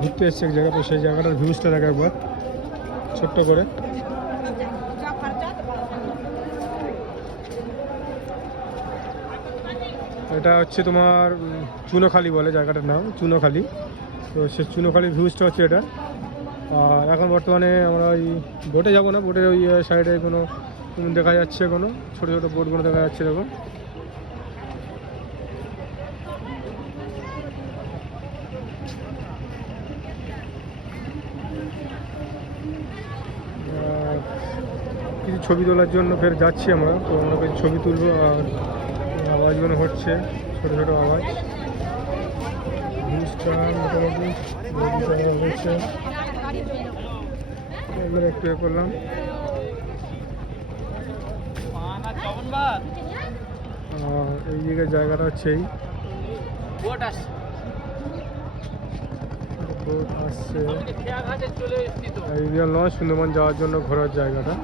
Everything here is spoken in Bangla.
ঘুরতে এসছে এক জায়গা, তো সেই জায়গাটার ভিউজটা দেখা একবার ছোট্ট করে। এটা হচ্ছে তোমার চুনোখালি বলে জায়গাটার নাম, চুনোখালি। তো সে চুনোখালির ভিউজটা হচ্ছে এটা। আর এখন বর্তমানে আমরা ওই বোটে যাবো না, বোটের ওই সাইডে কোনো দেখা যাচ্ছে, কোনো ছোটো ছোটো বোটগুলো দেখা যাচ্ছে এরকম। কিছু ছবি তোলার জন্য ফের যাচ্ছি আমরা, তো আমরা কিছু ছবি তুলবো। আর আওয়াজগুলো হচ্ছে ছোটো ছোটো আওয়াজ, ভিউজটা মোটামুটি হচ্ছে। এগুলো একটু এ করলাম। এই জায়গায় জায়গাটা হচ্ছে এই বোট আসছে, আইডিয়াল নয়, সুন্দরবন যাওয়ার জন্য ঘোরার জায়গাটা।